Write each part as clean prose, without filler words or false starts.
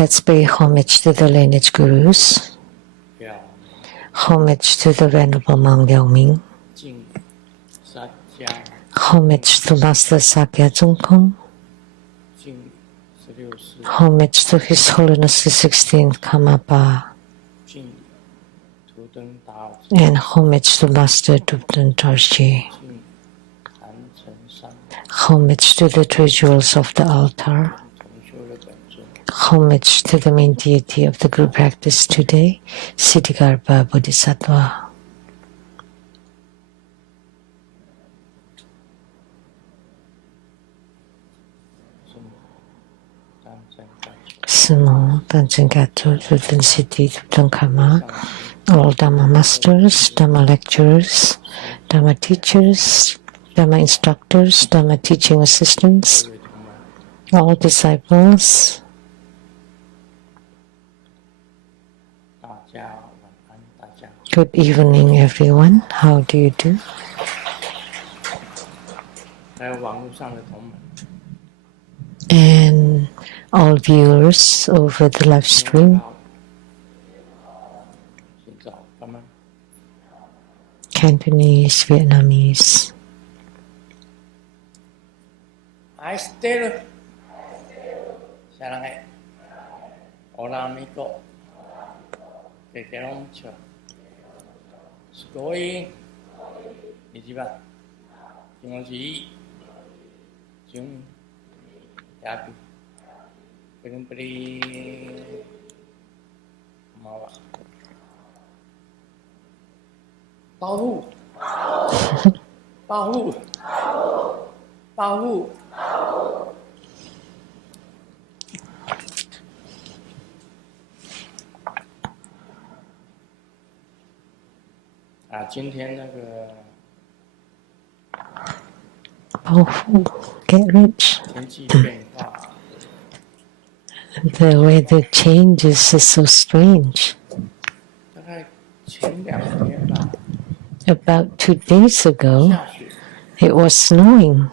Let's pay homage to the lineage gurus. Homage to the Venerable Monk Liaoming. Homage to Master Sakya Zongkong. Homage to His Holiness the 16th Karmapa. And homage to Master Tupten Dorje. Homage to the three jewels of the altar. Homage to the main deity of the group practice today, Siddhikarpa Bodhisattva. Sumo, Tanchen Gato, Tupten Siddhi, Tupten Karma, all Dhamma masters, Dhamma lecturers, Dhamma teachers, Dhamma instructors, Dhamma teaching assistants, all disciples. Good evening, everyone. How do you do? And all viewers over the live stream. Cantonese, Vietnamese. I still 사랑해. Hola amigo. Te quiero mucho. Estoy mi 집안 김원지 지금 대학교 그림그리 고마워. 바후 바후 바후今天那个 Powerful, get rich. 天气变化 The weather changes is so strange. 大概前2天吧 About 2 days ago, 下雪 it was snowing.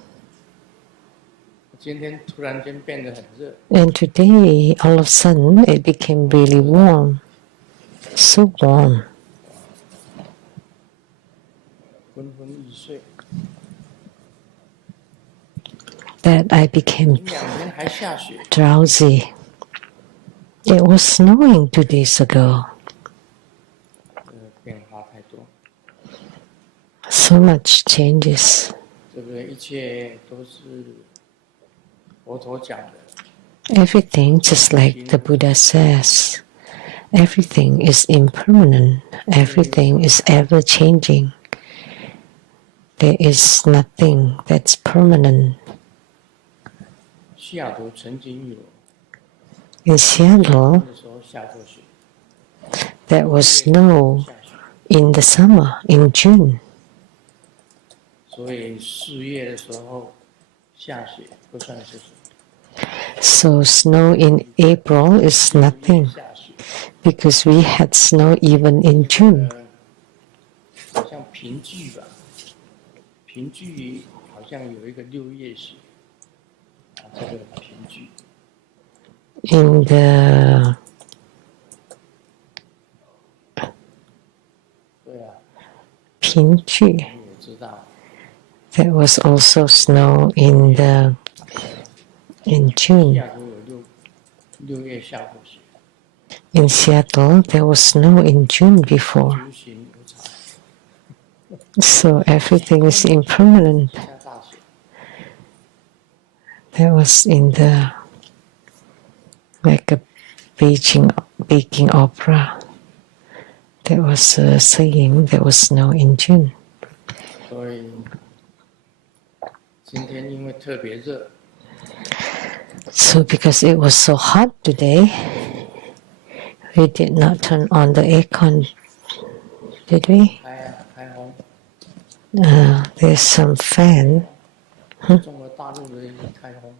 今天突然间变得很热 And today, all of a sudden, it became really warm. So warm. 昏昏欲睡 That I became 2天还下雪 drowsy. It was snowing 2 days ago. 变化太多 So much changes. 这个一切都是佛陀讲的 Everything, just like the Buddha says, everything is impermanent. Everything is ever changing. There is nothing that's permanent. 西雅图曾经有 In Seattle, 那时候下过雪 there was snow in the summer, in June. 所以4月的时候下雪不算是什么 So snow in April is nothing 下雪 because we had snow even in June. 像平剧吧平剧好像有一个6月雪这个平剧 In the 对啊 Pinju, 你也知道 there was also snow in西 June. 雅图有6月下过雪 In Seattle, there was snow in June before. 无形无常 So everything is impermanent. 下大雪 That was in the like a baking opera. There was a saying there was snow in June. 所以今天因为特别热 So because it was so hot today, we did not turn on the aircon, did we? 开红 There's some fan. 中国大陆的一个开红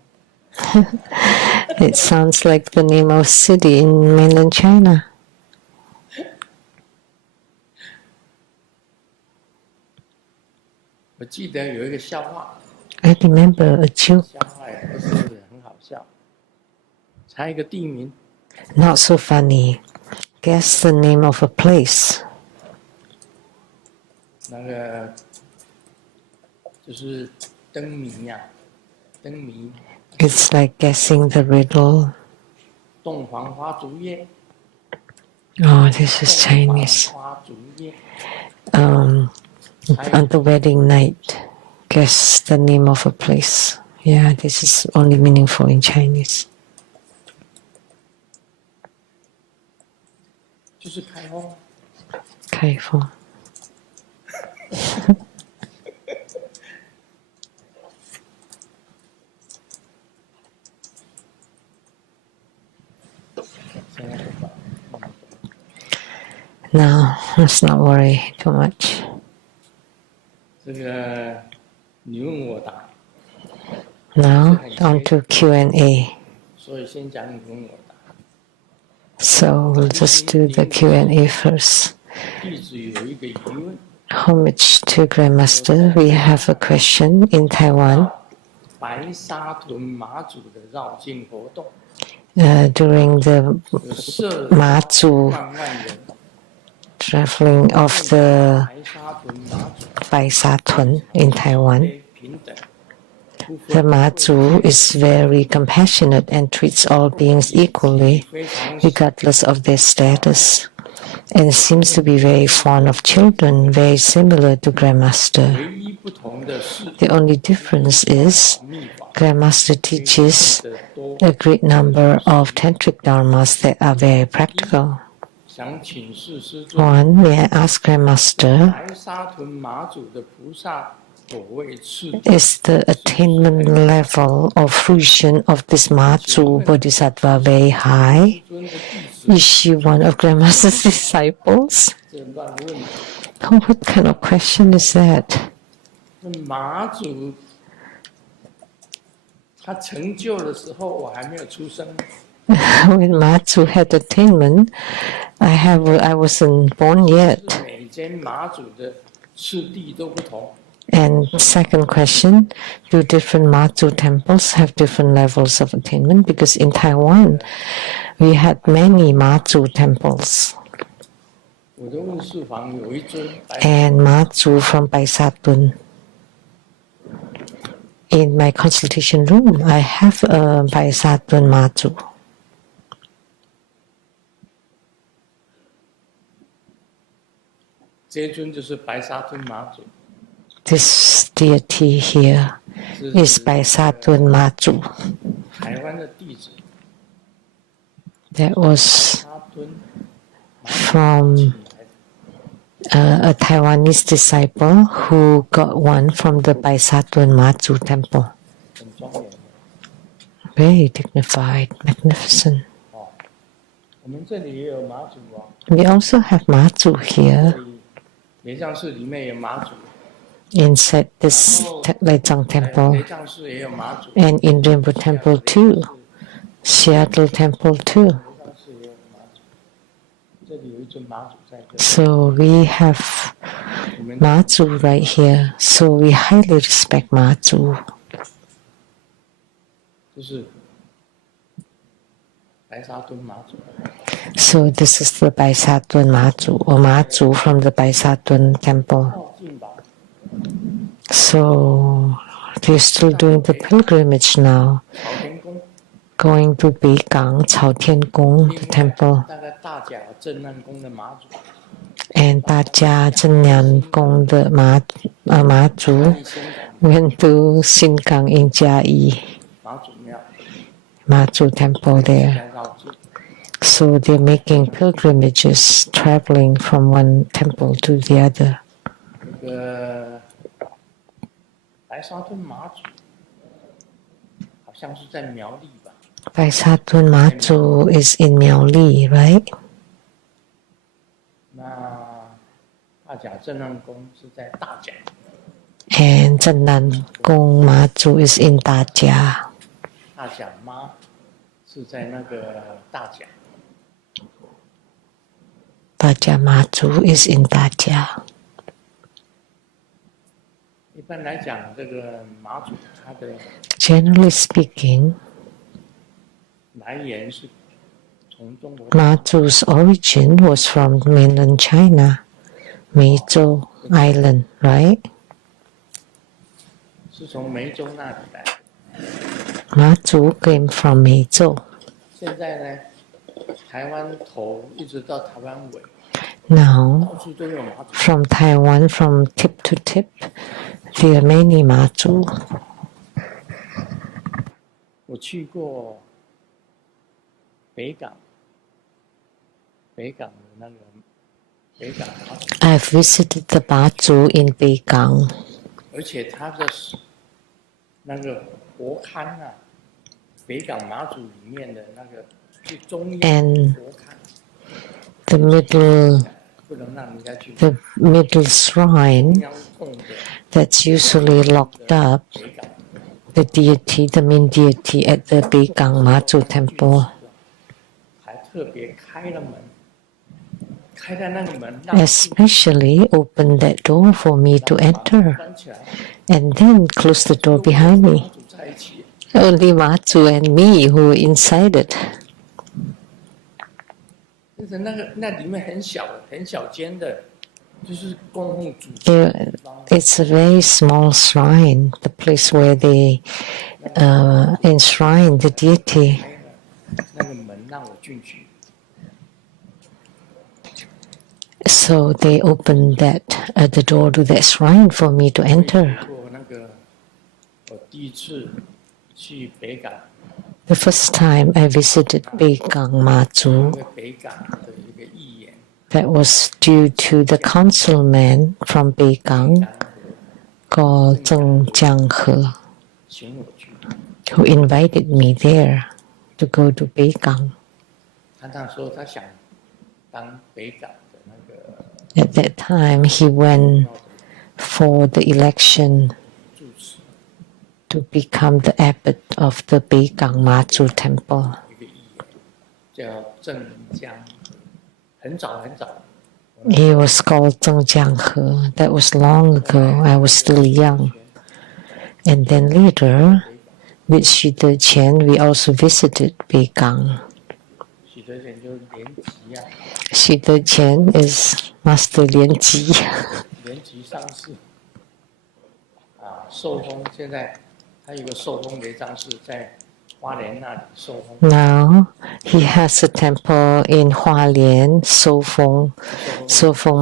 It sounds like the name of a city in mainland China. 我记得有一个笑话 I remember a joke. 笑话也不是很好笑猜一个地名 Not so funny. Guess the name of a place. 那个就是灯谜呀、灯谜。It's like guessing the riddle. 洞房花烛夜。Oh, this is Chinese. 洞房花烛夜。On the wedding night, guess the name of a place. Yeah, this is only meaningful in Chinese. 就是开封。开封。No, let's not worry too much. 这个你问我答。Now on to Q&A. 所以先讲你问我答。So we'll just do the Q&A first. 弟子有一个疑问。Homage to Grandmaster. We have a question in Taiwan. 白沙屯马祖的绕境活动。During the Mazu traveling of the Bai Sa Tun in Taiwan, the Mazu is very compassionate and treats all beings equally, regardless of their status, and seems to be very fond of children, very similar to Grandmaster. The only difference is Grandmaster teaches a great number of tantric dharmas that are very practical. One, may I ask Grandmaster, is the attainment level or fruition of this Mazu Bodhisattva very high? Is she one of Grandmaster's disciples? Oh, what kind of question is that? 马祖他成就的时候，我还没有出生。When Mazu had attainment, I wasn't born yet. 每间马祖的次第都不同。And second question, do different Mazu temples have different levels of attainment? Because in Taiwan, we had many Mazu temples. 我的问事房有一尊。And Mazu from Bai Sa Tun. In my consultation room, I have a Bai Sa Tun Mazu. 这尊就是白沙屯马祖。This deity here is Bai Sa Tun Mazu. 台湾的弟子。That was from a Taiwanese disciple who got one from the Bai Sa Tun Mazu temple. Very dignified, magnificent. We also have Mazu here. Inside this Leizang temple. And in Rinpo temple too. Seattle temple too. So we have Mazu right here. So we highly respect Mazu. So this is the Bai Sa Tun Mazu, or Mazu from the Bai Sa Tun temple. So they're still doing the pilgrimage now. Going to Beigang, Cao Tian Gong, the temple. And Dajia Zhenyan Gong, the Mazu, went to Xingang in Jiayi. Mazu temple there. So they're making pilgrimages, traveling from one temple to the other. Bai Sa Tun Mazu is in Miaoli, right? And Zhennan Gong Mazu is in Dajia. Dajia Mazu is in Dajia. Generally speaking, Mazu's origin was from mainland China, Meizhou Island, right? 是从梅州那里来。 Mazu came from Meizhou. 现在呢，台湾头一直到台湾尾， Now, 到处都有马祖。 from Taiwan, from tip to tip, there are many Mazu. 我去过北港，北港的那个北港马祖， I've visited the Mazu in Beigang, 而且它的那个活龛啊，北港马祖里面的那个最中央 And 活龛， the middle 不能让人家去。 the middle 中 shrine 央供的 that's usually locked up, 北港， the deity, the main deity at the Beigang Mazu temple, 还特别开了门，开在那个门，让我进去 especially opened that door for me to 把门 enter 关起来， and then closed the door behind 马 me. 祖在一起。 Only Mazu and me who were inside it. 就是那里面很小间的，就是供奉主神的地方。 It's a very small shrine, the place where they enshrine the deity. 开了那个门让我进去， So they opened the door to that shrine for me to enter. 过那个我第一次去北港， The first time I visited Beigang 因 Mazu, 为北港的一个议员， that was due to the councilman from Beigang 然后 called Zheng Jianghe, 请我去。 who invited me there to go to Beigang. 他那时候他想当北港的那个 At that time, he went for the election 住持， to become the abbot of the Beigang Mazu temple. 一个议员叫郑江，很早很早。 He was called Zheng Jianghe. That was long ago. I was still young. And then later, with Xu Deqian, we also visited Beigang. 许德贤就连级啊， Xu Deqian is Master Lian Ji. 连级上士啊，寿丰现在他有个寿丰雷藏寺在花莲那里寿丰， Now, he has a temple in Hualien, Sofeng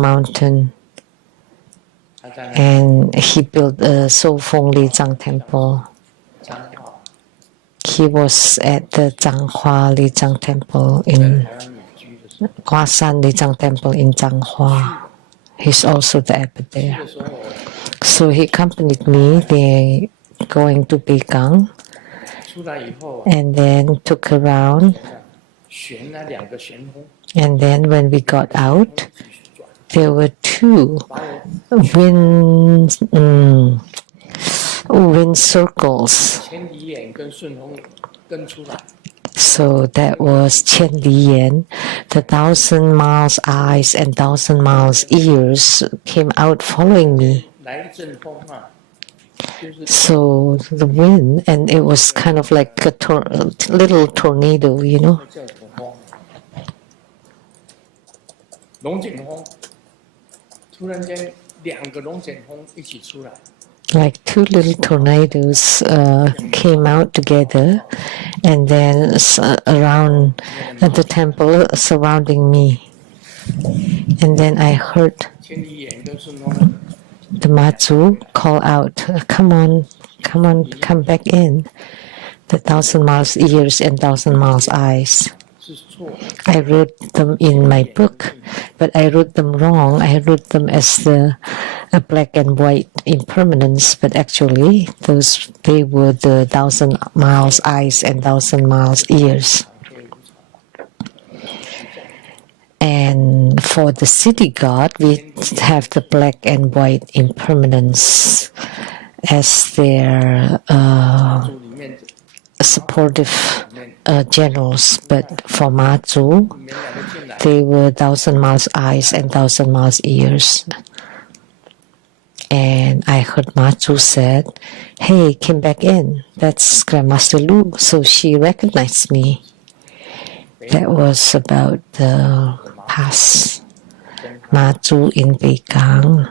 Mountain. 他在那 And he built a Sofeng Lizang temple. 彰化， He was at the Zhanghua Lizang temple 在 in 台湾旅居的时候， Huashan Lizang temple in Zhanghua. He's also the abbot 去 there. 的时候我 So he accompanied me. They going to Beigang 出来以后啊， and then took a round. 旋那两个旋风， And then when we got out, 继续转， there were two 把我 wind circles. 千里眼跟顺风跟出来， So that was Qian Li Yan, the 1,000 miles eyes and 1,000 miles ears came out following me. 来一阵风啊，就是 So the wind, and it was kind of like a little tornado, you know. 叫什么风？龙卷风，突然间两个龙卷风一起出来， Like two little tornadoes came out together, and then around the temple surrounding me. And then I heard 千里眼跟顺风 the Mazu call out, "Come on, come on, come back in." The 1,000 miles ears and 1,000 miles eyes. 是错， I wrote them in my book, but I wrote them wrong. I wrote them as the black and white impermanence, but actually they were the 1,000 miles eyes and 1,000 miles ears. 可以无常。 And for the city god, we have the black and white impermanence as their 组里面 supportive generals. But for Mazu, 你们两个进来， they were 1,000 miles eyes and 1,000 miles ears. And I heard Mazu said, "Hey, came back in. That's Grandmaster Lu." So she recognized me. That was about the past Matu in Beikang.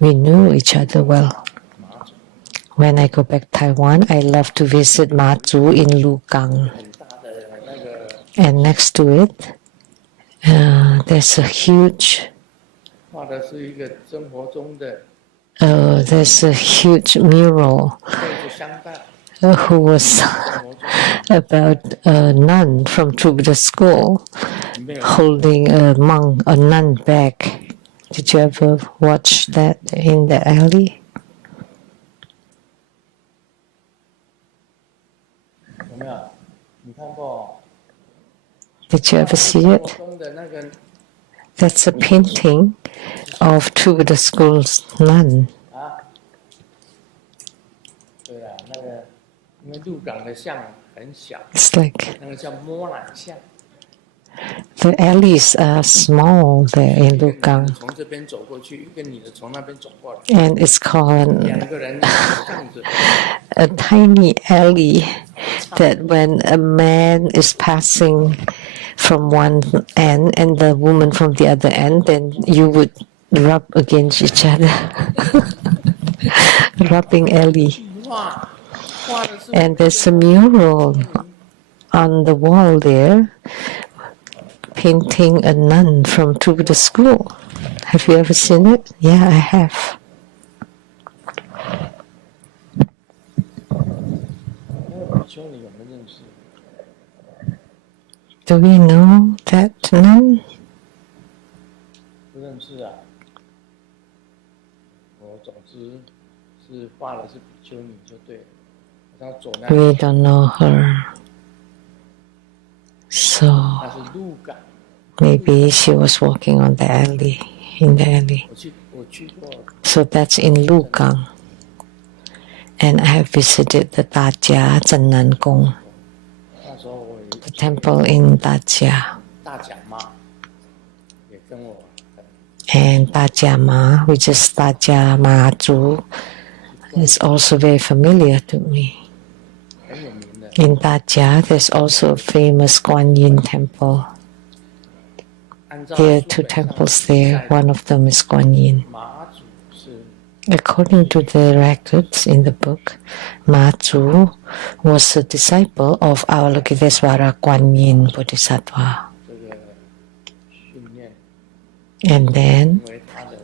We knew each other well. When I go back Taiwan, I love to visit Matu in Lukang. And next to it, there's a huge mural who was about a nun from Buddha school holding a nun bag. Did you ever watch that in the alley? Did you ever see it? That's a painting of Buddha school's nun. It's like the alleys are small there in Lukang, and it's called a tiny alley that when a man is passing from one end and the woman from the other end, then you would rub against each other. Rubbing alley. And there's a mural on the wall there painting a nun from Buddha school. Have you ever seen it? Yeah, I have. Do we know that nun? We don't know her. So maybe she was walking on the alley, in the alley. So that's in Lukang. And I have visited the Tajia Zannan Gong, the temple in Tajia. And Tajia Ma, which is Tajia Ma Zhu, is also very familiar to me. In Tajia, there's also a famous Guan Yin temple. There are two temples there. One of them is Guan Yin. According to the records in the book, Ma Zhu was a disciple of Avalokitesvara Guan Yin Bodhisattva. And then,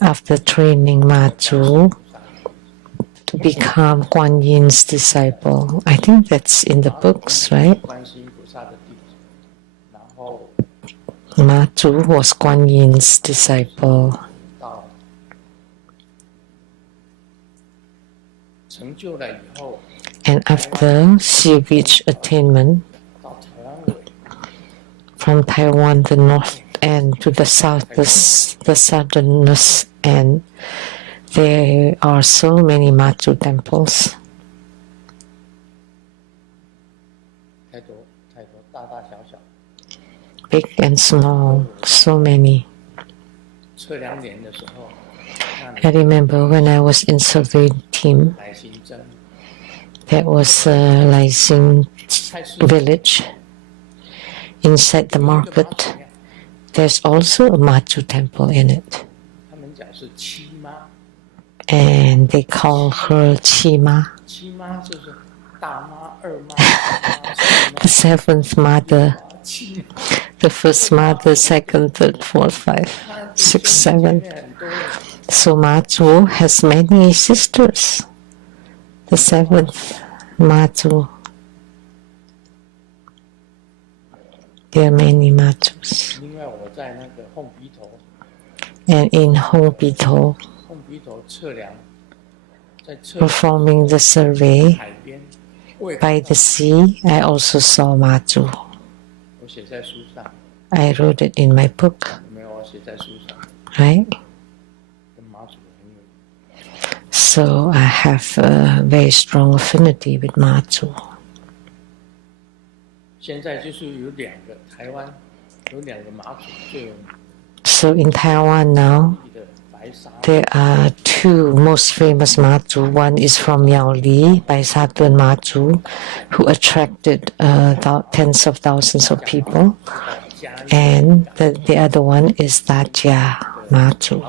after training Ma Zhu to become Guan Yin's disciple, I think that's in the books, right? Ma Zhu was Guan Yin's disciple. And after she reached attainment, from Taiwan, the north end to the south, the southernmost end, there are so many Ma Zhu temples. Big and small, so many. I remember when I was in survey team, there was a Lai Xing village. Inside the market, there's also a Ma Zhu temple in it. And they call her Qi Ma. The seventh mother, the first mother, second, third, fourth, five, six, seven. So Ma Zhu has many sisters. The seventh Ma Zhu. There are many Ma Zhus. And in Hong Bito, performing the survey by the sea, I also saw Ma Zhu. I wrote it in my book, right? So I have a very strong affinity with Ma Zhu. So in Taiwan now, there are two most famous Mazu. One is from Miaoli by Satun Mazu, who attracted tens of thousands of people. And the other one is Dajia Mazu.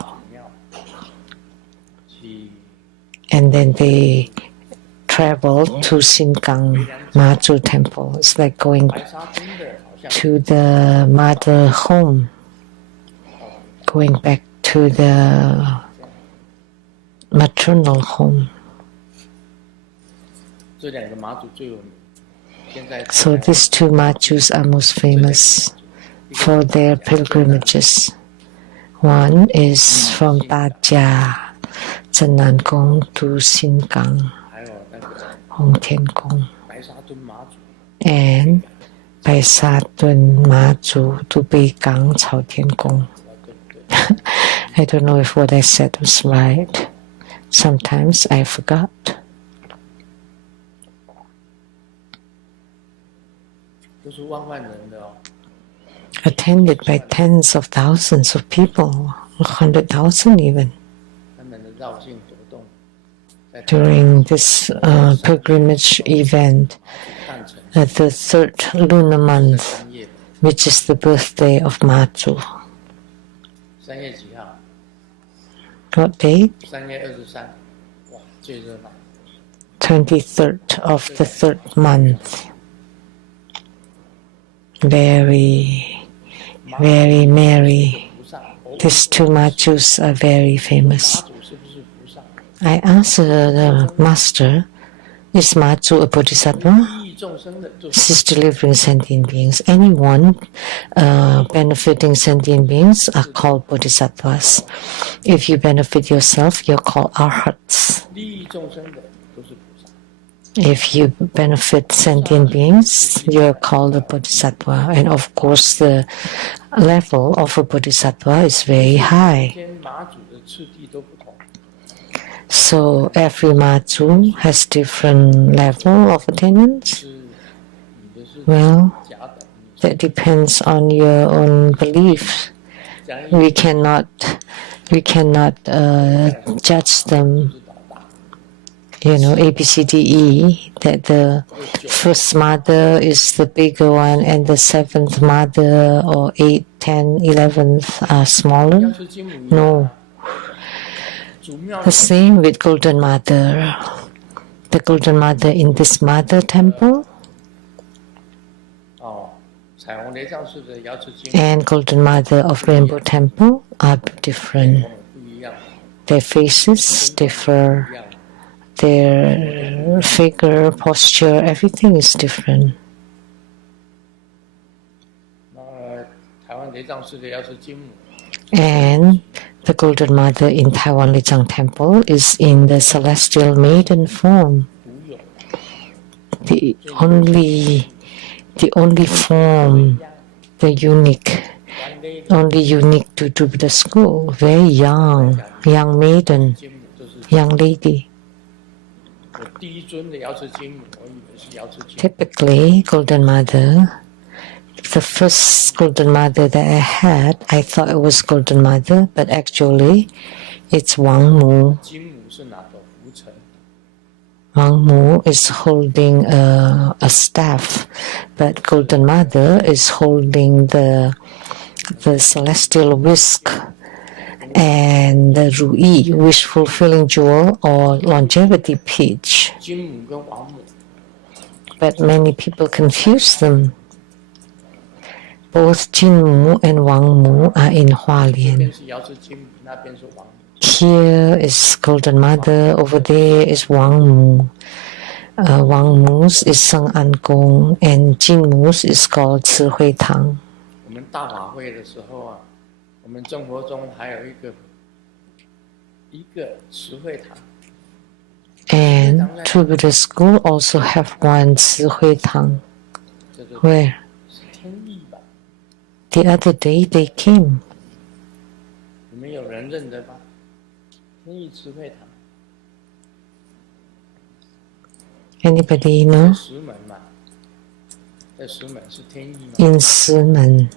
And then they travel to Singang Mazu temple. It's like going to the mother home, going back to the maternal home. So these two Mazus are most famous for their pilgrimages. One is from Dajia Zhenan Gong to Singang Hong Tian Gong, and by Satun Mazu to Beigang Cao Tian Gong. I don't know if what I said was right. Sometimes I forgot. Attended by tens of thousands of people, 100,000 even. During this pilgrimage event at the third lunar month, which is the birthday of Mazu. What date? 23rd of the third month. Very, very merry. These two Mazus are very famous. I asked the master, is Mazu a bodhisattva? This is delivering sentient beings. Anyone benefiting sentient beings are called bodhisattvas. If you benefit yourself, you're called arhats. If you benefit sentient beings, you're called a bodhisattva. And of course, the level of a bodhisattva is very high. So every Mazu has different level of attainments. Well, that depends on your own belief. We cannot judge them. You know, A, B, C, D, E, that the first mother is the bigger one and the seventh mother or 8th, 10th, 11th are smaller. No. The same with Golden Mother. The Golden Mother in this Mother Temple and Golden Mother of Rainbow Temple are different. Their faces differ. Their figure, posture, everything is different. And the Golden Mother in Taiwan Lijiang Temple is in the celestial maiden form. The only form, only unique to the school. Very young maiden, young lady. Typically, Golden Mother, the first Golden Mother that I had, I thought it was Golden Mother, but actually it's Wang Mu. Wang Mu is holding a staff, but Golden Mother is holding the celestial whisk and the Ruyi, wish-fulfilling jewel or longevity peach. But many people confuse them. Both Jinmu and Wang Mu are in Hualien. Here is Golden Mother, over there is Wang Mu. Wang Mu's is Seng An Gong and Jinmu's is called Ci Hui Tang. And True Buddha School also have one Ci Hui Tang. Where? The other day they came. Anybody know? In Shimen.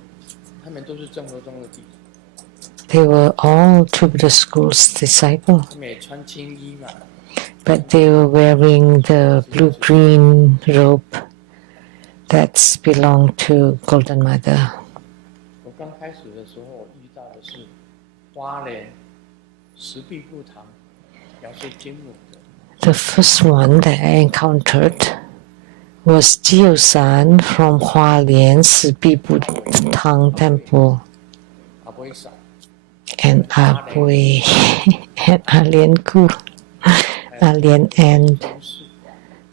They were all two Buddha schools disciples, 他们也穿青衣嘛， but they were wearing the blue-green robe that belonged to Golden Mother. 我刚开始的时候，我遇到的是花莲石壁布堂姚水金母的。 The first one that I encountered was Jio-san from Hualien Sibi Butang Temple, 阿不会少， and Abui and Alien Gu, Alien and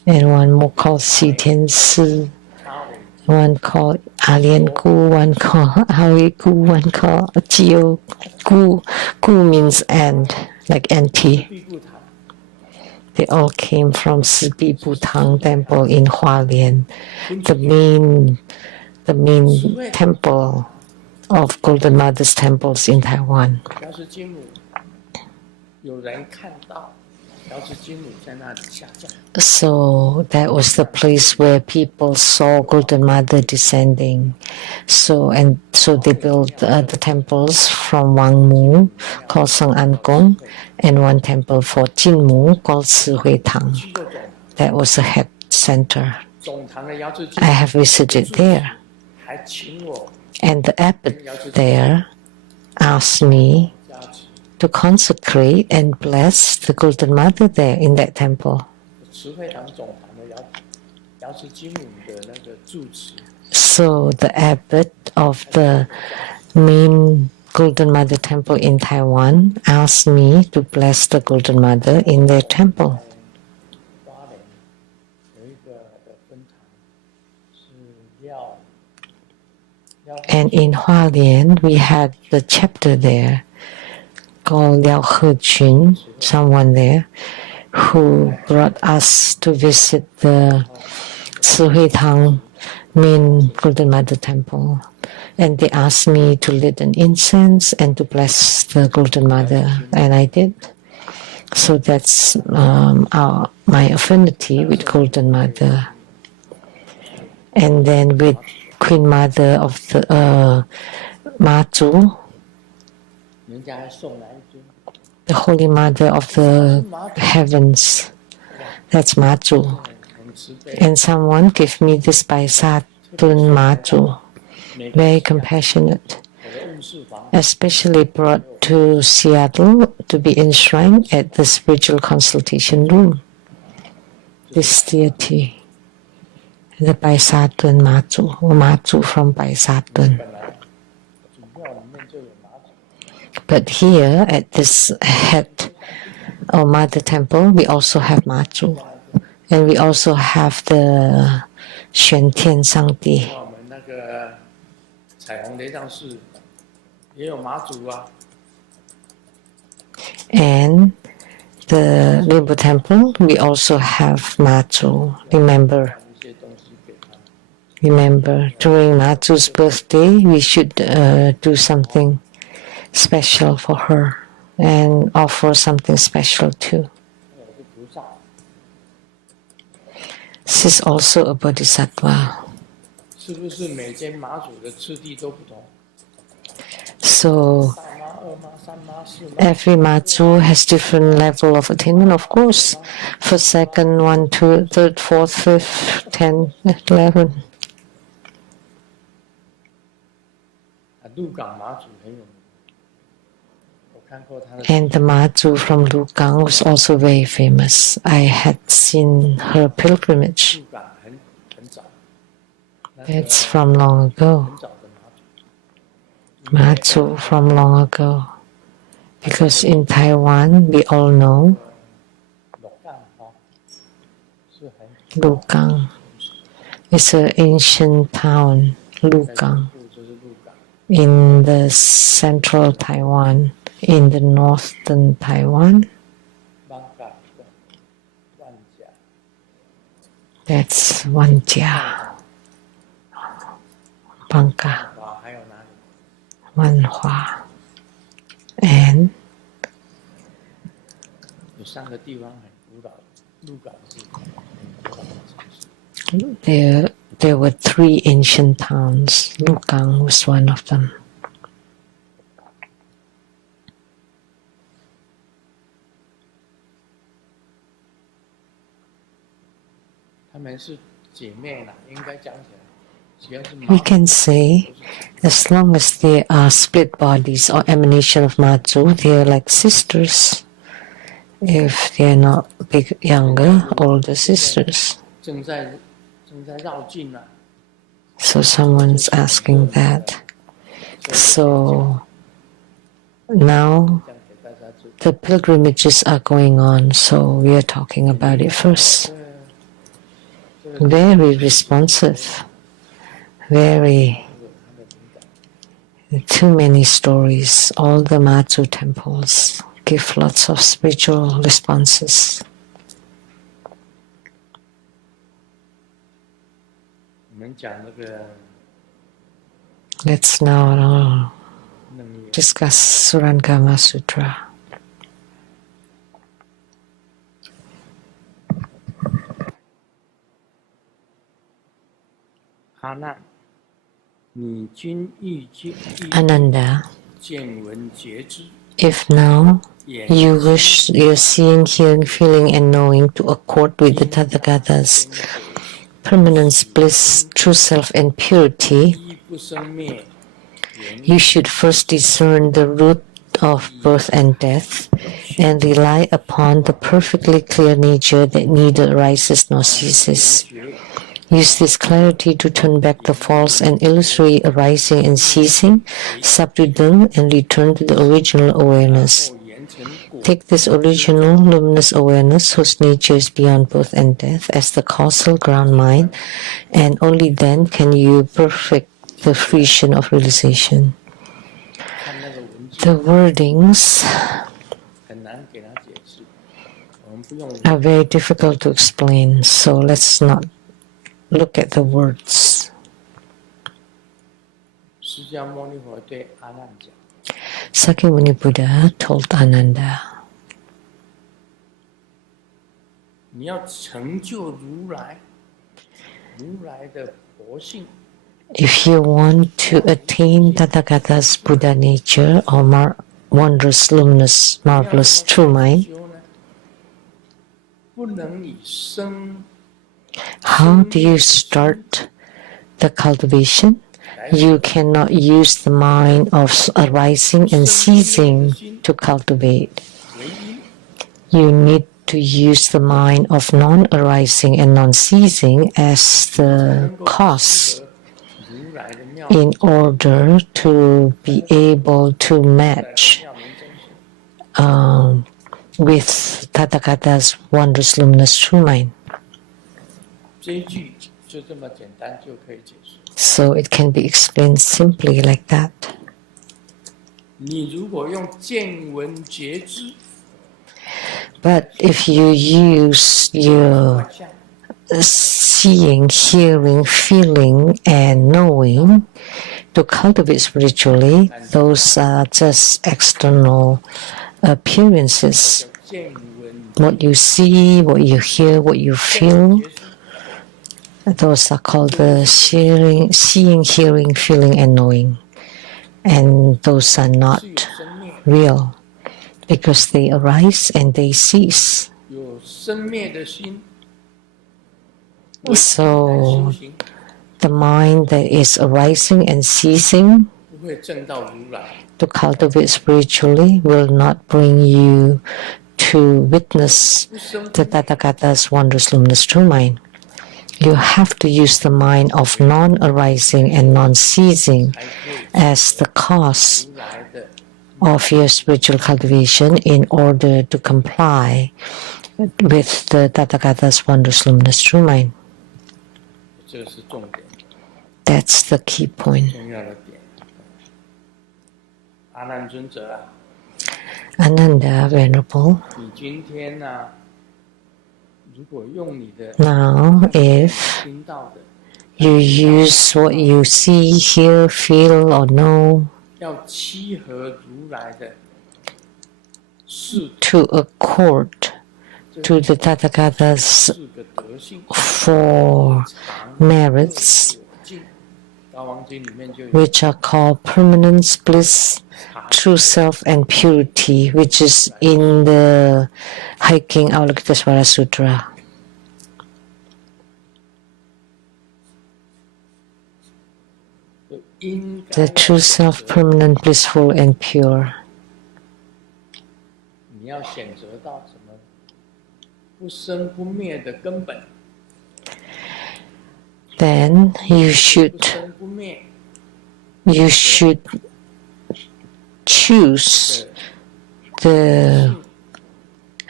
one more called Si Tian Si, 他伟 one called Alien Gu, one called Aoi Gu, one called Jio Gu. Gu means and, like 石 anti. 壁布堂， They all came from Sibi Butang Temple in Hualien, the main temple of Golden Mother's temples in Taiwan. 姚水金母有人看到姚水金母在那里下降， So that was the place where people saw Golden Mother descending. So they built the temples from Wang Mu called Sang An Gong, and one temple for Jin Mu called Si Hui Tang. 去就走。 That was the head center. 总堂的姚水金 I 母 have visited there, 还请我 and the abbot there asked me 加持， to consecrate and bless the Golden Mother there in that temple. 慈惠堂总堂的姚水金母的那个住持， So the abbot of the main Golden Mother temple in Taiwan asked me to bless the Golden Mother in their temple. 花莲有一个的分堂是廖 And in Hualien, we had the chapter there called Liao He-chun, someone there, who brought us to visit the Hui Tang main Golden Mother temple. And they asked me to lit an incense and to bless the Golden Mother, and I did. So that's my affinity with Golden Mother. And then with Queen Mother of the Ma-Zhu, 人家还送来一尊 the Holy Mother of the heavens. That's Ma-Zhu. 很慈悲， And someone gave me this Baisatun Ma-Zhu, very compassionate, 我的问事房 especially brought to Seattle to be enshrined at the spiritual consultation room. This deity, the Baisatun Ma-Zhu, or Ma-Zhu from Baisatun. 本来主庙里面就有马祖， But here at this head or mother temple, we also have Ma-Zhu. And we also have the Xuan Tian Sangdi. 那我们那个彩虹雷藏寺也有马祖啊， And the Limbo Temple, we also have Ma-Zhu. Remember, 一些东西给他。 remember, during Ma-Zhu's birthday, we should do something special for her and offer something special too. 还有是菩萨， She's also a bodhisattva. 是不是每间马祖的次第都不同？ So 大妈、二妈、三妈、四妈， every Ma-Zhu has different level of attainment, of course. First, second, 1, 2, third, fourth, fifth, 10, 11. 啊，鹿港马祖很有名，我看过他的 And the Ma-Zhu from Lugang was also very famous. I had seen her pilgrimage. 鹿港很早，那个 That's from long ago. 很早的马祖， Ma-Zhu from long ago. Because in Taiwan, we all know 龙岗哈是很 Lugang. It's an ancient town, 在 Lugang, 部就是鹿港， in the central Taiwan, in the northern Taiwan. 万港的万甲， That's Wanjia, Bangka, 哇，还有哪里？ Wanhua. And 有三个地方很古老，鹿港是很古老的城市。 there were 3 ancient towns. Lugang was one of them. 们是姐妹啦，应该讲起来，只要是 We can say, as long as they are split bodies or emanation of Matsu, they are like sisters. If they are not big, younger, older sisters. 正在绕境啊。So someone's asking that. So now the pilgrimages are going on, so we are talking about it first. Very responsive. Very. Too many stories. All the Matsu temples give lots of spiritual responses. 我们讲那个 Let's now discuss Surangama Sutra. 阿难，你今欲 Ananda, 见闻觉知 if now you wish your seeing, hearing, feeling, and knowing to accord with the Tathagata's permanence, bliss, true self, and purity, 一不生灭， you should first discern the root of birth and death and rely upon the perfectly clear nature that neither arises nor ceases. Use this clarity to turn back the false and illusory arising and ceasing, subdue them, and return to the original awareness. Take this original luminous awareness, whose nature is beyond birth and death, as the causal ground mind, and only then can you perfect the fruition of realization. The wordings are very difficult to explain, so let's not look at the words. 释迦牟尼佛对阿难讲， Sakyamuni Buddha told Ananda, 你要成就如来的佛性， if you want to attain Tathagata's Buddha nature or wondrous, luminous, marvelous, true mind, 不能以生 how do you start the cultivation? You cannot use the mind of arising and ceasing to cultivate. 为因， You need to use the mind of non-arising and non-ceasing as the cause 如来的妙 in order to be able to match 妙明真实。 with Tathagata's wondrous, luminous, true mind. 这一句就这么简单就可以解释。 So it can be explained simply like that. 你如果用见闻觉知， But if you use your 幻象， seeing, hearing, feeling, and knowing to cultivate spiritually, those are just external appearances. 见闻 What you see, what you hear, what you feel, 觉知， those are called the seeing, hearing, feeling, and knowing. And those are 是有 not 生灭， real because they arise and they cease. 有生灭的心。 So the mind that is arising and ceasing 不会证到如来， to cultivate spiritually will not bring you to witness 不生 the Tathagata's wondrous, luminous, true mind. You have to use the mind of non-arising and non-ceasing 才可以 as the cause 如来的 of your spiritual cultivation in order to comply with the Tathagata's wondrous, luminous, true mind. 这个是重点， That's the key point. 重要的点。阿难尊者啊， Ananda Venerable, 你今天呢、如果用你的 now if 听到的， you use what you see, hear, feel, or know 要契合如来的四 to accord to the Tathagata's 四个德性， four 常 merits, 所境。大王经里面就有 which are called permanence, bliss, 常 true self, and purity, which is in the Hiking Avalokitesvara Sutra. the true self, permanent, blissful, and pure. 你要选择到什么不生不灭的根本。 Then you 不 should 生不灭 choose 的 the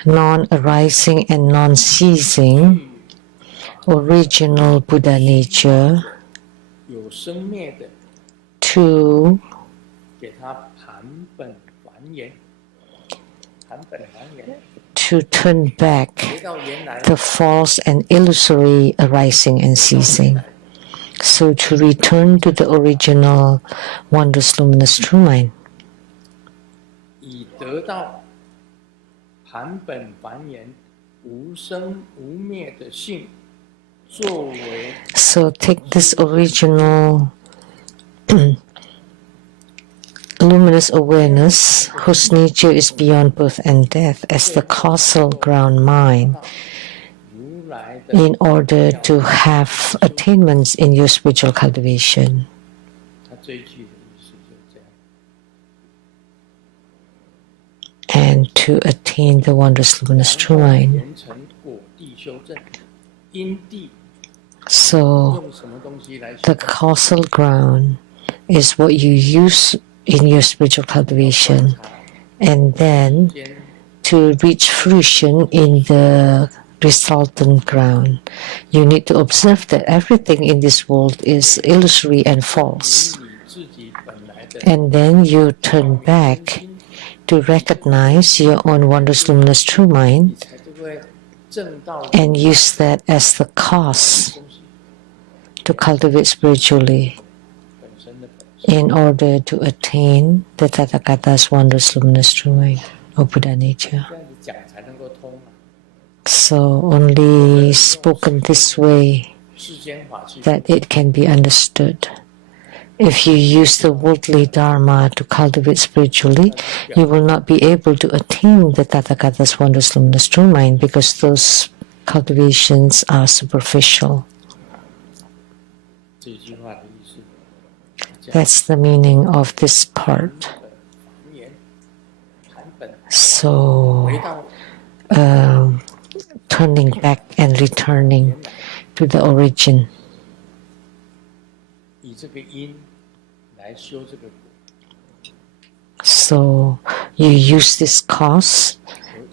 non-arising and non-ceasing 去 original Buddha nature 有生灭的 to 给它盘本还原，盘本还原， to turn back 回到原来 the false and illusory arising and ceasing. So to return to the original wondrous luminous true mind. 以得到盘本还原无生无灭的性作为 So take this original luminous awareness, whose nature is beyond birth and death, as the causal ground mind, 如来的 in order to have attainments in your spiritual cultivation. 他这一句的意思就是这样。 And to attain the wondrous luminous true mind. 完成果地修正，因地 So 用什么东西来修 the 正？ causal ground is what you use in your spiritual cultivation, and then 间 to reach fruition in the resultant ground, you need to observe that everything in this world is illusory and false. 你自己本来的 And then you turn back to recognize your own wondrous luminous true 你 mind 才就会正道 and use that as the cause 东西 to cultivate spiritually 本身的本性。 in order to attain the Tathagata's wondrous luminous true mind or Buddha nature. 这样子讲才能够通啊！ So only spoken this way 世间法去 that it can be understood. If you use the worldly dharma to cultivate spiritually, you will not be able to attain the Tathagata's wondrous luminous true mind because those cultivations are superficial. 这句话的意思。 That's the meaning of this part. 还原盘本 So 回到 turning back and returning to the origin. 以这个因来修这个果， So you use this cause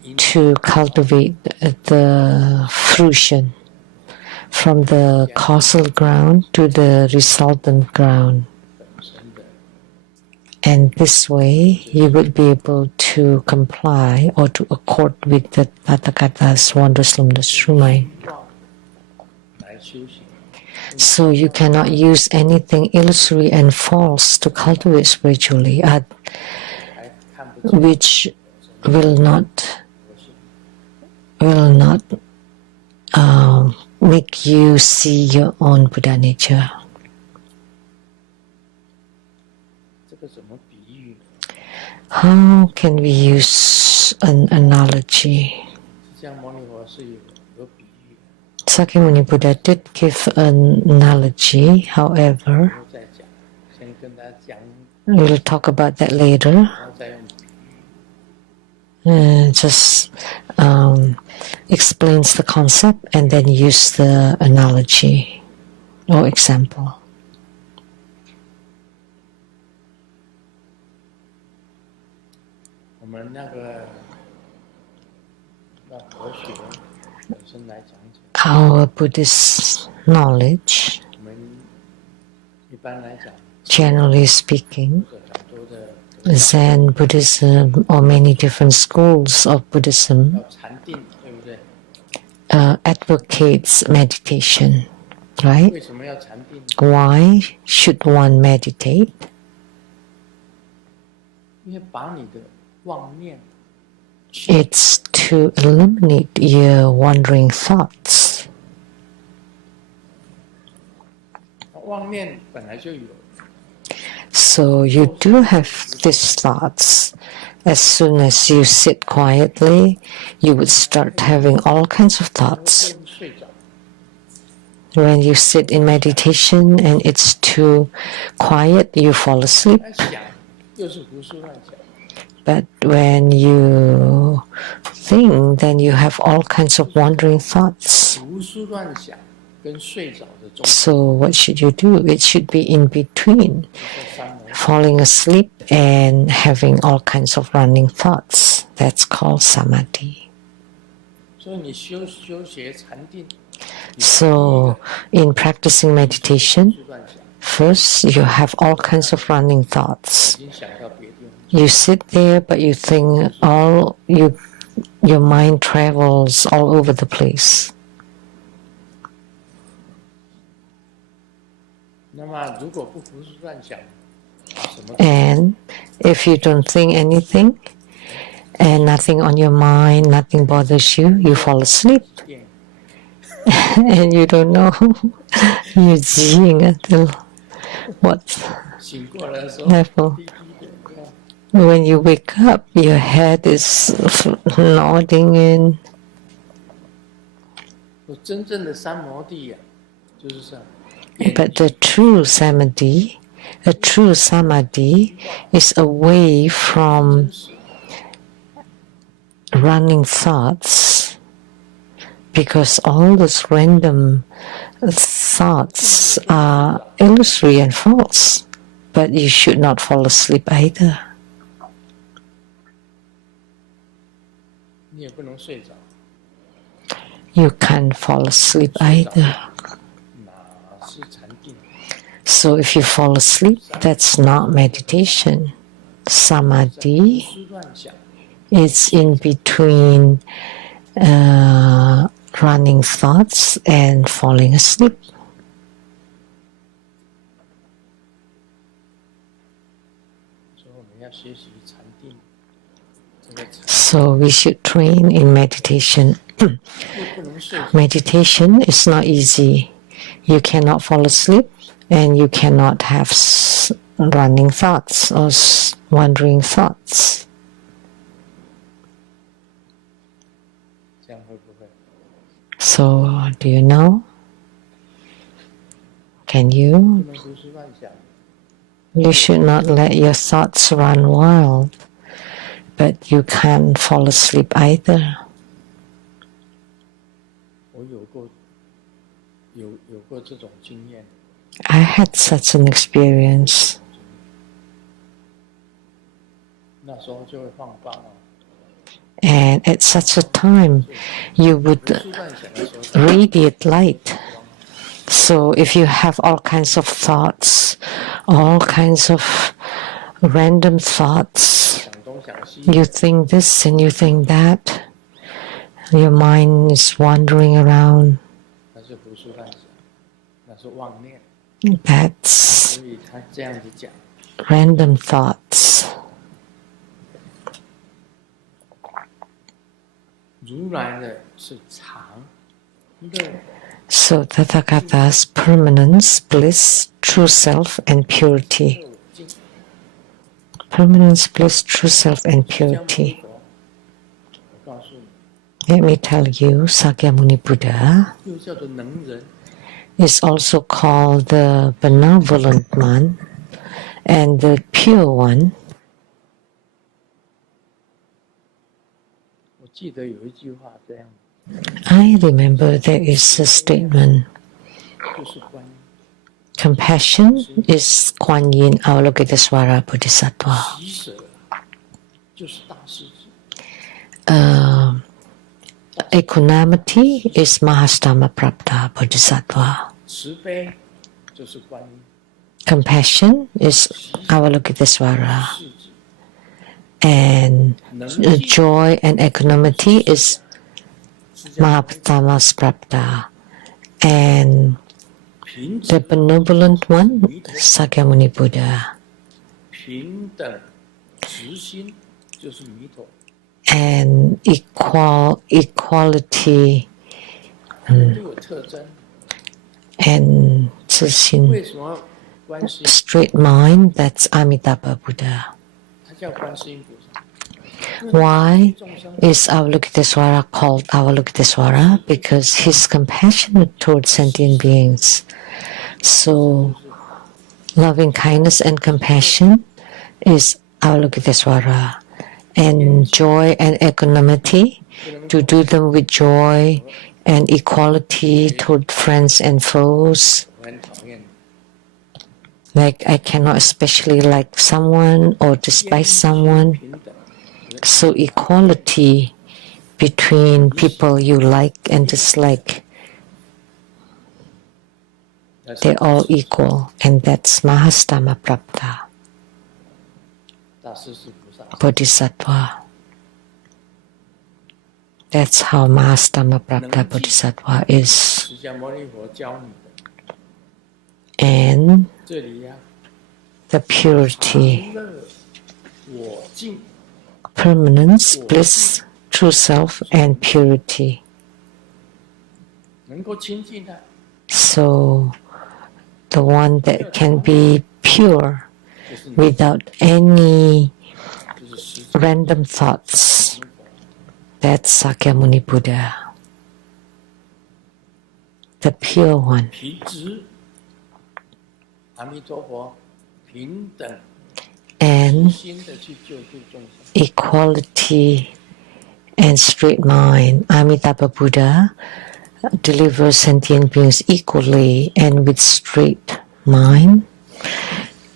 由因 to cultivate the fruition from the causal ground to the resultant ground. 本身的 And this way you would be able to comply or to accord with the Tathagata's wondrous luminous true mind. 欲望来修行， So you cannot use anything illusory and false to cultivate spiritually, 还看不见 which will not 佛性。 make you see your own Buddha nature. 这个怎么比喻？ How can we use an analogy? 释迦牟尼佛是有比喻的， Sakyamuni Buddha did give an analogy, however, 我再讲，先跟大家讲， we'll talk about that later. 然后再用比喻。 Just explains the concept and then use the analogy or example. 我们那个佛学本身来讲讲， Our Buddhist knowledge, 我们一般来讲， generally speaking, 有很多的 Zen Buddhism or many different schools of Buddhism 要禅定，对不对？ advocates meditation, right? 为什么要禅定？ Why should one meditate? 因为把你的妄念 It's to eliminate your wandering thoughts. 妄念本来就有， So you do have these thoughts. As soon as you sit quietly, you would start having all kinds of thoughts. 会睡着， When you sit in meditation and it's too quiet, you fall asleep. 想又是胡思乱想。 But when you think, then you have all kinds of wandering thoughts. 胡思乱想跟睡着的中间， So what should you do? It should be in between 在三摩地 falling asleep and having all kinds of running thoughts. That's called samadhi. 所以你修学禅定， So in practicing meditation, 胡思乱想， first you have all kinds of running thoughts. 已经想到别地方。 You sit there, but you think your mind travels all over the place. 那么如果不胡思乱想，什么 And if you don't think anything and nothing on your mind, nothing bothers you, you fall asleep 电 and you don't know you're seeing until what 醒过来的时候， level. 低低的，对吧？ When you wake up, your head is nodding in. 我真正的三摩地呀、就是这样。 But the true samadhi, a true samadhi is away from running thoughts, because all those random thoughts are illusory and false. But you should not fall asleep either. 你也不能睡着， You can't fall asleep either. 哪是禅定？ So if you fall asleep, that's not meditation. 胡 Samadhi 思乱想， is in between running thoughts and falling asleep. 所以我们要学习禅定。这个禅 So we should train in meditation. 又不能睡着， Meditation is not easy. You cannot fall asleep and you cannot have running thoughts or wandering thoughts. 这样会不会？ So do you know? Can 不 you? 能胡思乱想。 You should not let your thoughts run wild, but you can't fall asleep either. 我有过这种经验， I had such an experience. 那时候就会放光啊。 And at such a time, you 胡 would 思乱想的时候， radiate light. So if you have all kinds of thoughts, all kinds of random thoughts, 想东想西， you think this and you think that, your mind is wandering around. 那是胡思乱想，那是妄念。 That's 所以他这样子讲， random thoughts. 如来的是常乐 So Tathagata's permanence, bliss, true self, and purity. 乐境。 Permanence, bliss, true self, and 释迦牟尼 purity. 佛，我告诉你， Let me tell you, Sakyamuni Buddha 又叫做能人， is also called the benevolent one and the pure one. 我记得有一句话这样， I remember there is a statement. 就是观音。 Compassion is Kuan Yin Avalokitesvara Bodhisattva. 喜舍就是大势至， Equanimity is Mahastama Prapta Bodhisattva. 慈悲就是观音， Compassion is Avalokitesvara. 世子 And 能记 joy and equanimity is 释迦牟尼 Mahastama Prapta. And 平 the 等 benevolent one, Sakyamuni Buddha. 平等直心就是弥陀， And equality 都有特征。 and 自信为什么观世音 straight mind, that's Amitabha Buddha. 他叫观世音菩萨？ Why is Avalokitesvara called Avalokitesvara? Because he's compassionate towards sentient beings. So, loving kindness and compassion is Avalokitesvara. And joy and equanimity, to do them with joy and equality toward friends and foes. Like I cannot especially like someone or despise someone. So equality between people you like and dislike, they're all equal, and that's Mahastama Prapta, Bodhisattva. That's how Mahastama Prapta Bodhisattva is. And the purity, permanence, bliss, true self, and purity. So, the one that can be pure without any random thoughts, that's Sakyamuni Buddha, the pure one. And equality and straight mind, Amitabha Buddha delivers sentient beings equally and with straight mind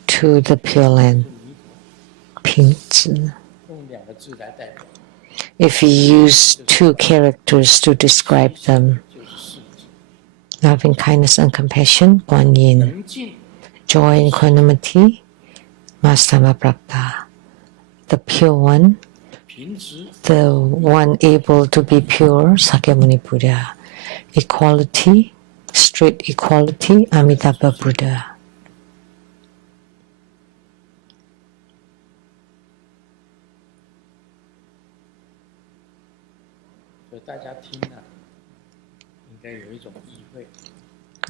to the Pure Land. 平直. If we use two characters to describe them, loving kindness and compassion, Kuan Yin, joy and equanimity, Mahastama Prapta, the pure one, the one able to be pure, Sakyamuni Buddha, equality, straight equality, Amitabha Buddha.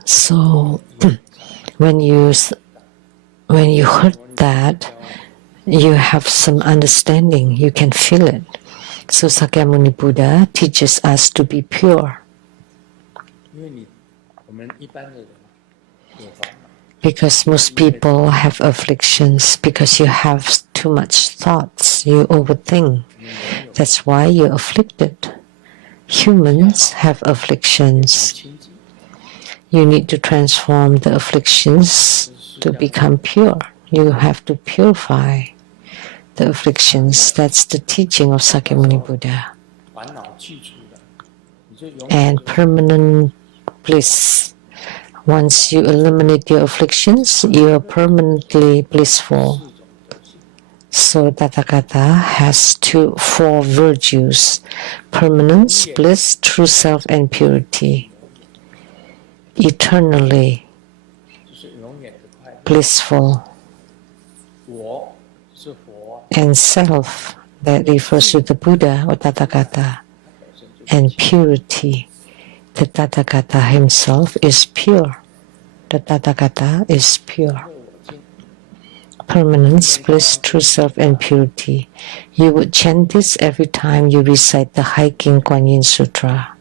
So, when you heard that, you have some understanding, you can feel it. So Sakyamuni Buddha teaches us to be pure. Because most people have afflictions, because you have too much thoughts, you overthink. That's why you're afflicted. Humans have afflictions. You need to transform the afflictions to become pure. You have to purify the afflictions. That's the teaching of Sakyamuni Buddha. And permanent bliss. Once you eliminate your afflictions, you are permanently blissful. So Tathagata has four virtues: permanence, bliss, true self, and purity. Eternally blissful. And self, that refers to the Buddha or Tathagata. And purity, the Tathagata himself is pure. The Tathagata is pure. Permanence, bliss, true self, and purity. You would chant this every time you recite the Hiking Kuan Yin Sutra.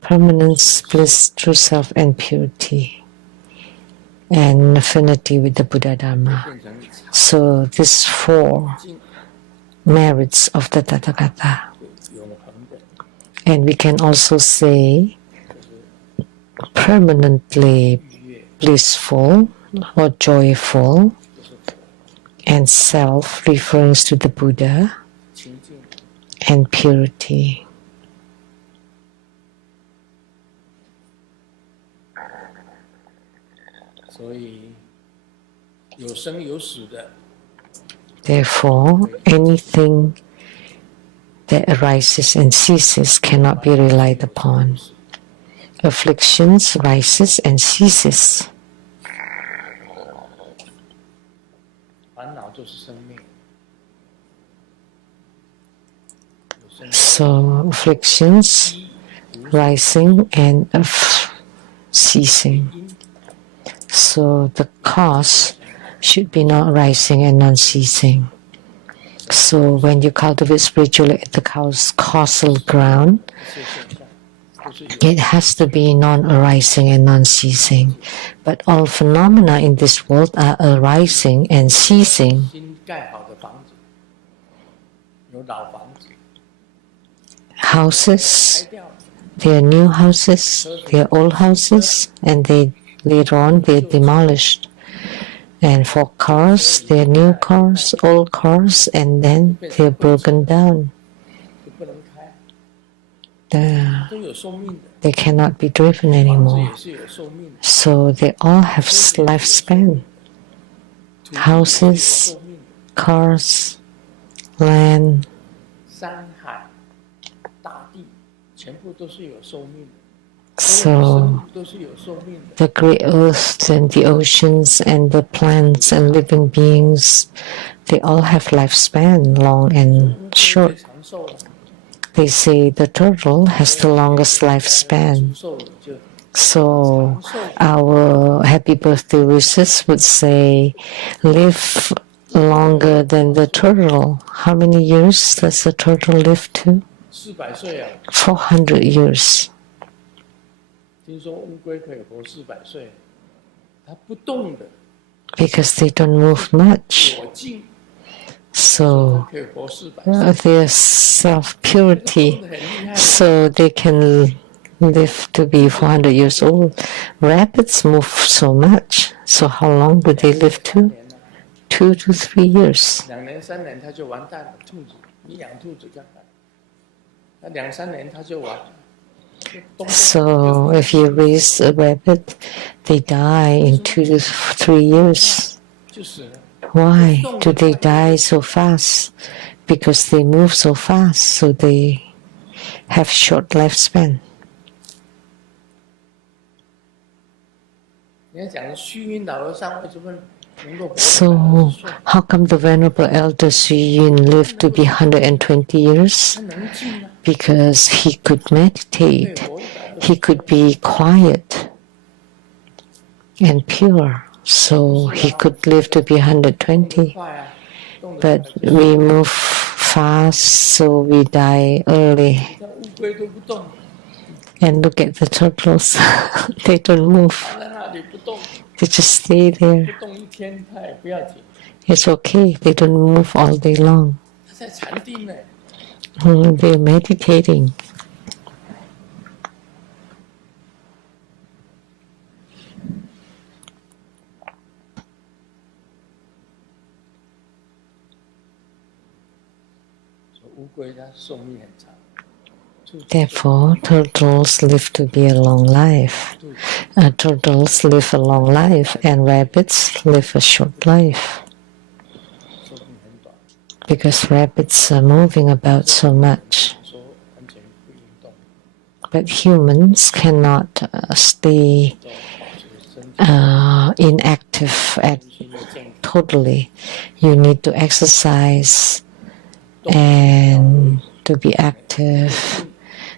Permanence, bliss, true self, and purity. And affinity with the Buddha Dharma. So these four merits of the Tathagata. And we can also say permanently blissful or joyful, and self refers to the Buddha, and purity. Therefore, anything that arises and ceases cannot be relied upon. Afflictions rises and ceases. So afflictions rising and ceasing. So the cause should be non-arising and non-ceasing. So when you cultivate spiritually at the causal ground, it has to be non-arising and non-ceasing. But all phenomena in this world are arising and ceasing. Houses, they are new houses, they are old houses, and later on they're demolished. And for cars, they are new cars, old cars, and then they're broken down. They cannot be driven anymore. So they all have lifespan. Houses, cars, land. So the great earth and the oceans and the plants and living beings, they all have lifespan, long and short. They say the turtle has the longest lifespan. So our happy birthday wishes would say, live longer than the turtle. How many years does the turtle live to? 400 years. Because they don't move much. So their self-purity, so they can live to be 400 years old. Rabbits move so much. So how long do they live to? 2 to 3 years. So if you raise a rabbit, they die in 2 to 3 years. Why do they die so fast? Because they move so fast, so they have short lifespan. So how come the Venerable Elder Xu Yun lived to be 120 years? Because he could meditate, he could be quiet and pure, so he could live to be 120. But we move fast, so we die early. And look at the turtles, they don't move. They just stay there. It's okay, they don't move all day long. They're meditating. Therefore, turtles live to be a long life. Turtles live a long life, and rabbits live a short life. Because rabbits are moving about so much. But humans cannot stay inactive totally. You need to exercise and to be active.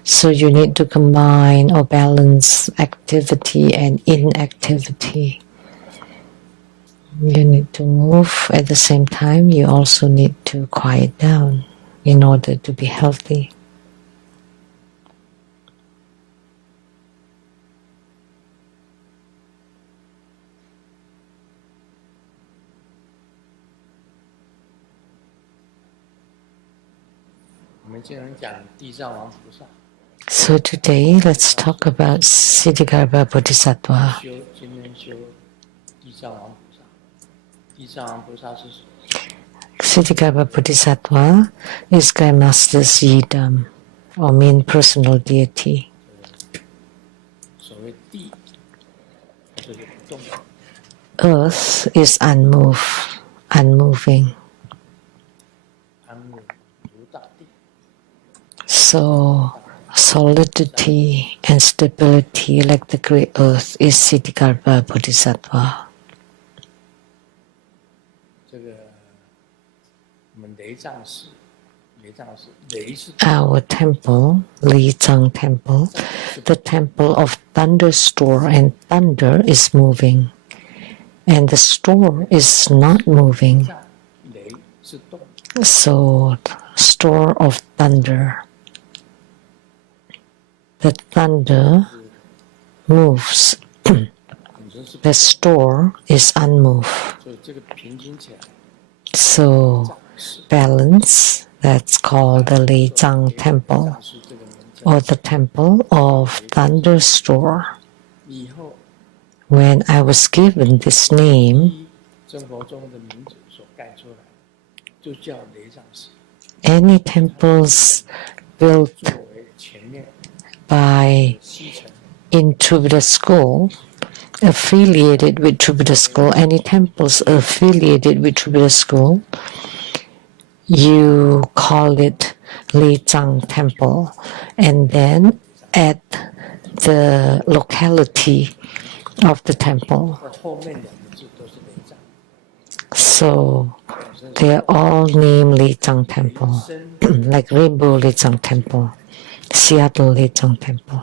So you need to combine or balance activity and inactivity. You need to move at the same time. You also need to quiet down in order to be healthy. So today, let's talk about Siddhigarbha Bodhisattva. Siddhigarbha Bodhisattva is Grandmaster's Yidam, or mean personal deity. Earth is unmoving. So solidity and stability like the great earth is Siddhigarbha Bodhisattva. Our temple, Li Zhang Temple, the temple of thunder store, and thunder is moving. and the store is not moving. 雷是动， So, store of thunder. The thunder moves. 本身是不 The store is unmoved. 所以这个平均起来， So, 藏是 balance, that's called the Lei Zhang Temple, 藏是这个名叫。 or the Temple of Thunder Store. 以后 When I was given this name, 依真佛宗的名字所盖出来的，就叫雷藏寺， any temples built 作为前面 by 西城 in Trubhuda school, affiliated with Trubhuda school, any temples affiliated with Trubhuda school, you call it Lei Zhang Temple. And then at the locality of the temple. 在后面两个字都是雷藏， So they're all named Lei Zhang Temple, like Rainbow Lei Zhang Temple, Seattle Lei Zhang Temple.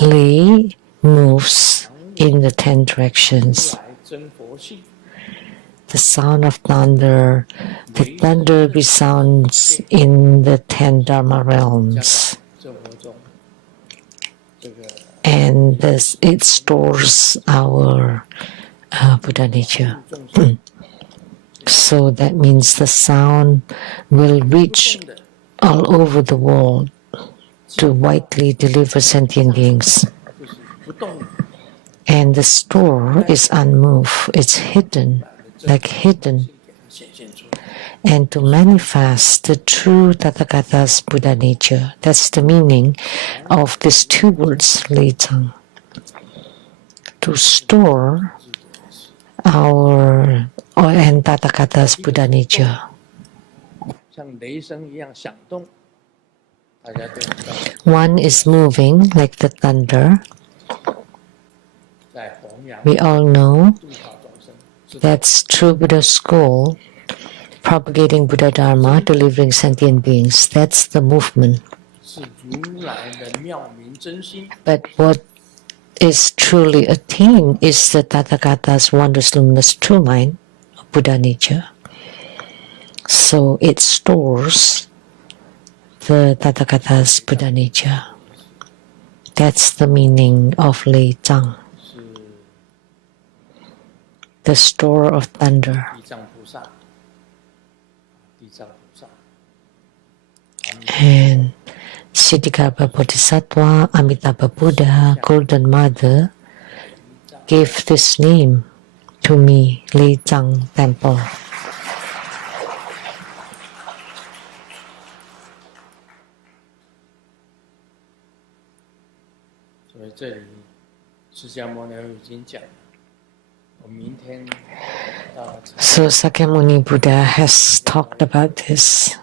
Lei moves in the 10 directions. 来真佛性， The sound of thunder, the thunder resounds in the 10 Dharma realms, 真佛宗这个 and it stores our Buddha nature. 众生 So that means the sound will reach 动的 all over the world to widely deliver sentient beings. 就是不动的， And the store is unmoved, it's hidden, like hidden, 给它显现出来。 and to manifest the true Tathagata's Buddha nature. That's the meaning of these two words, Lei Zhang. To store our and Tathagata's Buddha nature. 像雷声一样响动，大家都知道， One is moving like the thunder. 在弘扬 We all know 度化众生，是 that's true Buddha school, propagating Buddha Dharma, delivering sentient beings. That's the movement. 是如来的妙明真心， But what is truly attained is the Tathagata's wondrous luminous true mind, Buddha nature. So it stores the Tathagata's Buddha nature. That's the meaning of Lei Zhang, 是 the store of thunder. 地藏菩萨，地藏菩萨， And Siddhikapa Bodhisattva, Amitabha Buddha, Golden Mother, gave this name to me, Lei Zhang Temple. 所以这里释迦牟尼已经讲了，我明天到了禅 So Sakyamuni Buddha has talked about this.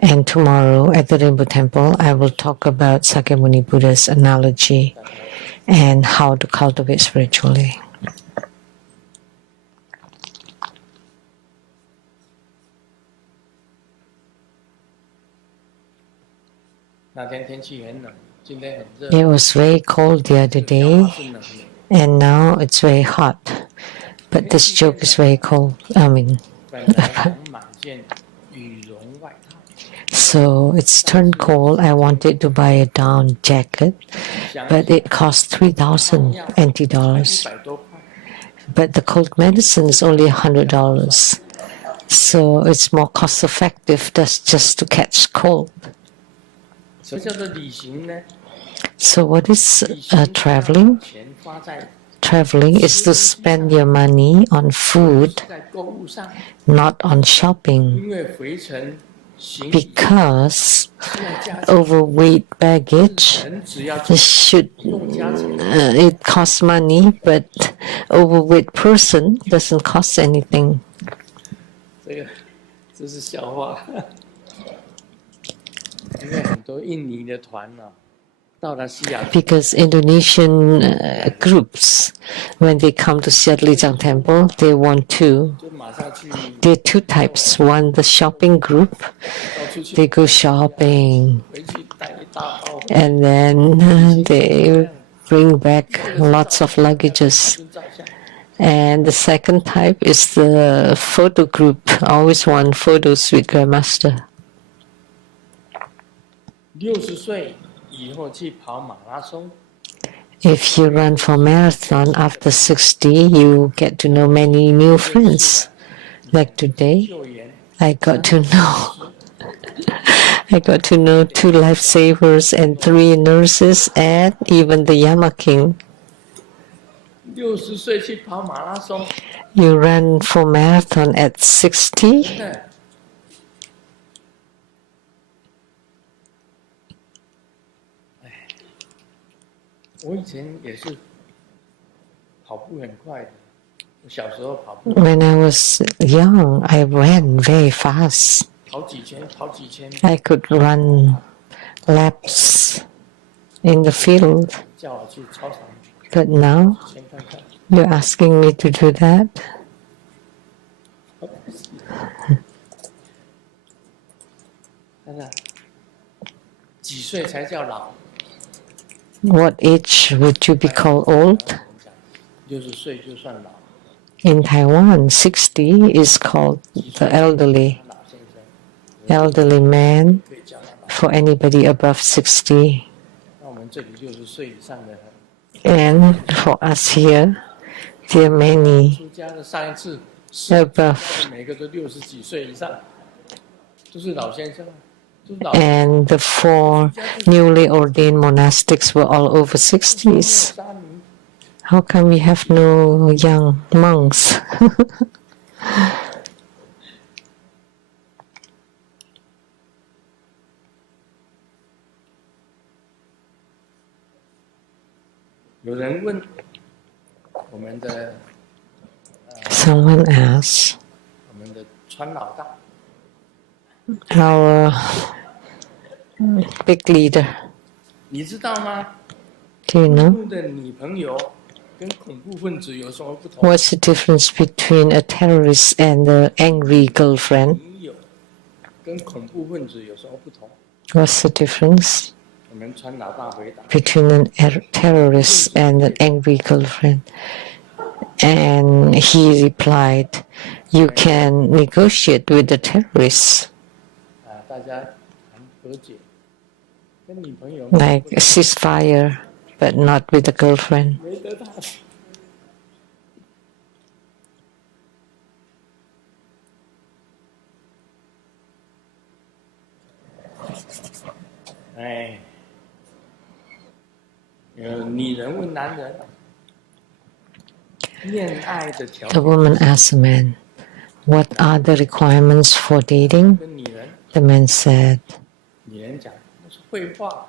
And tomorrow at the Rainbow Temple, I will talk about Sakyamuni Buddha's analogy and how to cultivate spiritually. 那天天气很冷，今天很热， It was very cold the other 讲 day, 话是冷的， and now it's very hot. But this joke is very cold. 本来想买件羽绒外套， So it's turned cold. I wanted to buy a down jacket, 想 but it cost 3,000 NT dollars. 100多块， But the cold medicine is only $100. So it's more cost effective just to catch cold. 什么叫做旅行呢？ So what is 旅行 traveling? 钱花在 Traveling is to spend your money on food, 在购物上， not on shopping, 因为回程行李 because 是要加钱， overweight baggage 人只要 should 用加钱， it costs money, but overweight person doesn't cost anything. 这是笑话。因为很多印尼的团呢、到了西雅图， Because Indonesian groups, when they come to Seattle Lijang Temple, they want to. 就马上去 There are two types. One, the shopping group. 到处去 They go shopping, 回去带一大包， and then they bring back lots of luggages. 跟照相。And the second type is the photo group. Always want photos with Grandmaster. 60岁以后去跑马拉松， If you run for marathon after 60, you get to know many new friends. Like today, 救援 I got to know 2 lifesavers and 3 nurses and even the Yama King. 60岁去跑马拉松， You run for marathon at 60? 真的。我以前也是跑步很快的，我小时候跑步 When I was young, I ran very fast. 跑几圈，跑几圈， I could run laps in the field. 叫我去操场 But now, 先看看。 you're asking me to do that? 看看几岁才叫老？ What age would you be called old? 60岁就算老。 In Taiwan, 60 is called the elderly. 老先生 Elderly man 可以叫他老。 for anybody above 60. 那我们这里60岁以上的， And for us here, there are many 出家的上一次 above. 每个都60几岁以上，都是老先生，都是老。 And the 4 newly ordained monastics were all over 60s. 沙弥 How come we have no young monks? 有人问我们的 Someone asked 我们的川老大， our big leader, 你知道吗？ do you know 路的女朋友跟恐怖分子有什么不同？ what's the difference between a terrorist and an angry girlfriend? 女友跟恐怖分子有什么不同？ What's the difference 我们川老大回答： between an terrorist and an angry girlfriend? And he replied, you can negotiate with the terrorists, 大家谈和解，跟女朋友 like a ceasefire, but not with the girlfriend. 没得谈。哎，女人问男人，恋爱的条 The 件 woman asked the man, what are the requirements for dating? 跟女人， The man said, 女人讲那是绘画，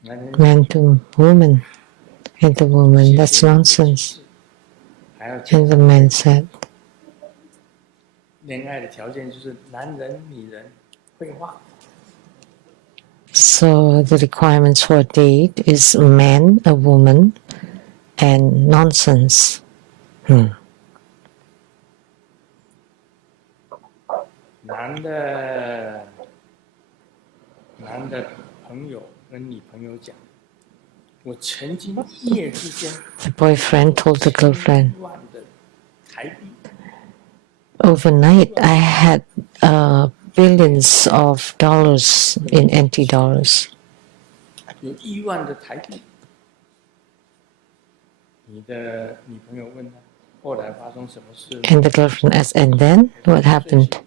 男人 man to woman. And the woman, that's nonsense. 还要 And the man said, 恋爱的条件就是男人、女人、绘画。 so the requirements for a date is a man, a woman, and nonsense. 男的朋友跟女朋友讲，我曾经一夜之间 The boyfriend told the girlfriend, 1万的台币， overnight I had billions of dollars in NT dollars. 有1万的台币。你的女朋友问他，后来发生什么事？ And the girlfriend asked, and then what happened?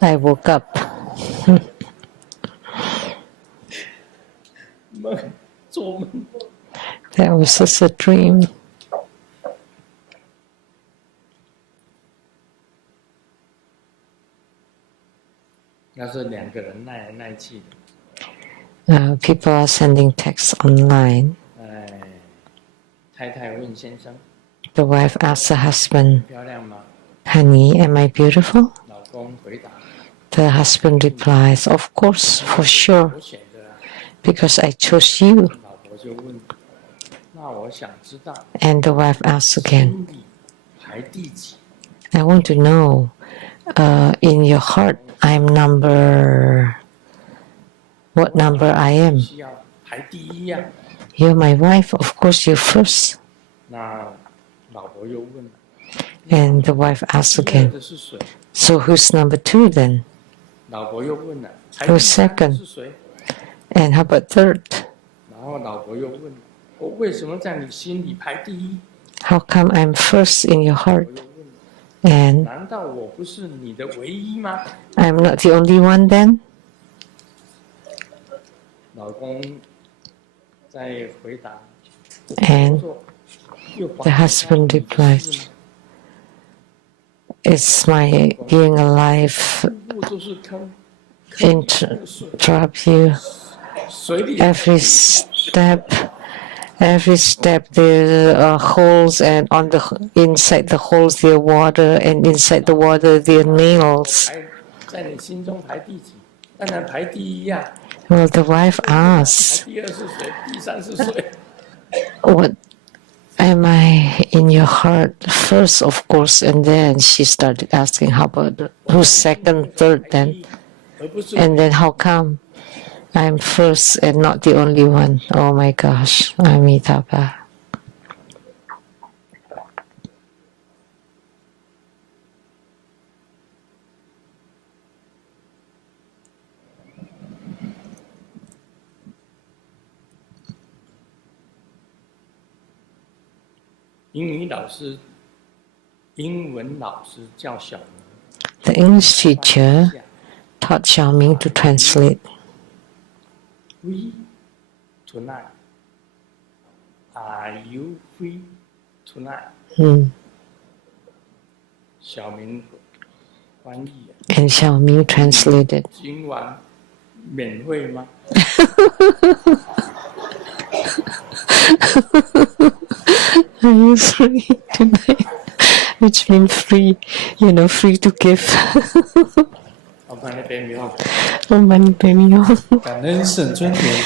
I woke up. 梦，做梦。 That was just a dream. 那是2个人耐来耐去的。 People are sending texts online. 太太问先生 The wife asked the husband, 漂亮吗？ honey, am I beautiful? 老公回答 The husband replies, of course, for sure, 我选的啊。 because I chose you. 老婆就问，那我想知道 And the wife asks again, 心里排第几？ I want to know, in your heart, I'm what number I am? 需要排第1呀。 You're my wife, of course you're first. 那老婆又问了， And the wife asked 第二 again, 的是谁？ so who's number 2 then? 老婆又问了，排 Who's 第三的 second? 是谁？ And how about 3rd? 然后老婆又问了，我为什么在你心里排第一？ How come I'm first in your 老婆 heart? 又问了， And 难道我不是你的唯一吗？ I'm not the only one then? 老公在回答， And 说又 the husband replied, It's my being alive 步都是坑， interrupt you. 水里 Every step there are holes, and on the inside the holes there are water, and inside the water there are nails. 排在你心中排第几？当然排第一呀。 Well, the wife 排 asks, 第二是谁？第三是谁？ What am I in your heart first, of course? And then she started asking, How about who's second, third then? 而不是 And then how come I'm first and not the only one? Oh my gosh, Amitabha. 英文老师叫小明。 The English teacher taught Xiaoming to translate. Free tonight. Are you free tonight? 小明翻译。 And Xiaoming translated. 今晚免费吗？ Are you free tonight? Which means free, free to give. 我帮你背名。 Oh, money, baby. 感恩圣尊莲。